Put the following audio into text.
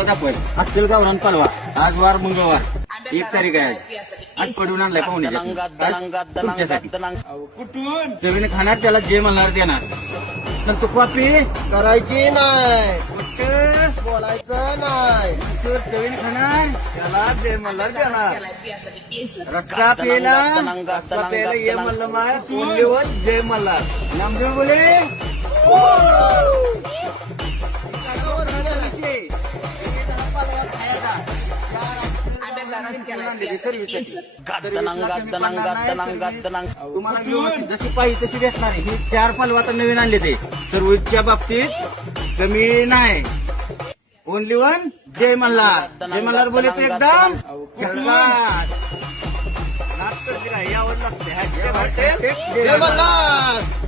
पळवा दाखवायचं असेल गावरान पळवा. आज वार मंगळवार 1 तारीख आहे आणि पडून आणलाय पाहुण्याच्या तुमच्यासाठी. कुठून जमीन खाणार त्याला जे म्हणणार देणार. तर तू कॉपी करायची नाही, कुठं बोलायचं नाही. जमीन खाणार त्याला जे म्हणलं देणार. रस्ता पेला रस्ता प्यायला ये म्हणलं माय बोललेवर जय मल्हार. नामदेव बोले तुम्हाला व्यवस्थित जशी पाहिजे तशी भेटणार आहे. ही 4 पालव आता नवीन आणले ते सर्वच्या बाबतीत कमी नाही. ओनली वन जय मल्हार. जय मल्हार बोले तो एकदम झकास. नाच तर दिला यावं लागते. जय मल्हार.